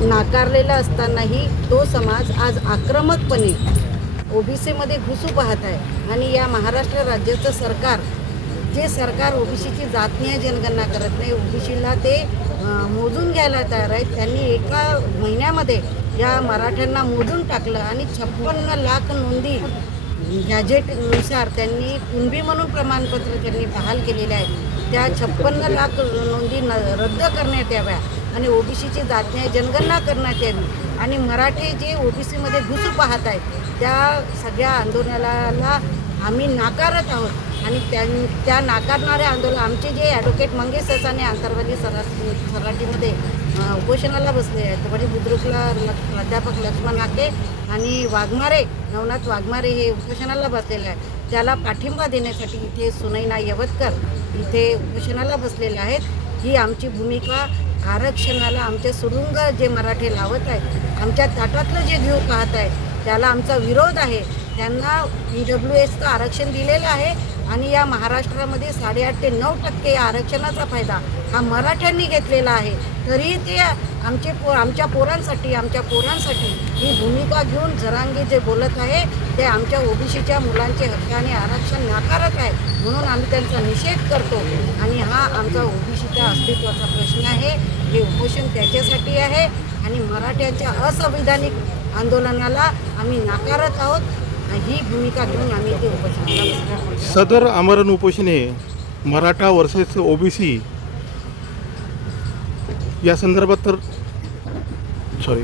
नाकारलेला असतानाही तो समाज आज आक्रमकपणे ओबीसीमध्ये घुसू पाहत आहे. आणि या महाराष्ट्र राज्याचं सरकार जे सरकार ओबीसीची जातनीय जनगणना करत नाही ओबीसीला ते मोजून घ्यायला तयार आहेत. त्यांनी एका महिन्यामध्ये या मराठ्यांना मोजून टाकलं आणि छप्पन्न लाख नोंदी गॅजेटनुसार त्यांनी कुणबी म्हणून प्रमाणपत्र त्यांनी बहाल केलेले आहे त्या छप्पन्न लाख नोंदी न रद्द करण्यात याव्या आणि ओबीसीची जातनीय जनगणना करण्यात यावी. आणि मराठे जे ओबीसीमध्ये घुसू पाहत आहेत त्या सगळ्या आंदोलनाला आम्ही नाकारत आहोत. आणि त्या त्या नाकारणाऱ्या आंदोलन आमचे जे ॲडव्होकेट मंगेश ससाने आंतरवादी सरा सराटीमध्ये उपोषणाला बसले आहेत. वडील बुद्रुकला प्राध्यापक लक्ष्मण हाके आणि वाघमारे नवनाथ वाघमारे हे उपोषणाला बसलेले आहेत. त्याला पाठिंबा देण्यासाठी इथे सुनैना यवतकर इथे उपोषणाला बसलेले आहेत. ही आमची भूमिका आरक्षणाला आमचे सुरुंग जे मराठे लावत आहेत आमच्या ताटातलं जे घेऊ पाहत आहे त्याला आमचा विरोध आहे. त्यांना ई डब्ल्यू एसचं आरक्षण दिलेलं आहे आणि या महाराष्ट्रामध्ये साडेआठ ते नऊ टक्के या आरक्षणाचा फायदा हा मराठ्यांनी घेतलेला आहे. तरीही ते आमचे पो आमच्या पोरांसाठी आमच्या पोरांसाठी ही भूमिका घेऊन जरांगी जे बोलत आहे ते आमच्या ओबीसीच्या मुलांचे हक्क आणि आरक्षण नाकारत आहे म्हणून आम्ही त्यांचा निषेध करतो. आणि हा आमचा ओबीसीच्या अस्तित्वाचा प्रश्न आहे. हे उपोषण त्याच्यासाठी आहे. आणि मराठ्यांच्या असंविधानिक आंदोलनाला आम्ही नाकारत आहोत. ही भूमिका घेऊन आम्ही ते उपोषणाला सदर आमरण उपोषणे मराठा वर्सेस ओबीसी या संदर्भात तर सॉरी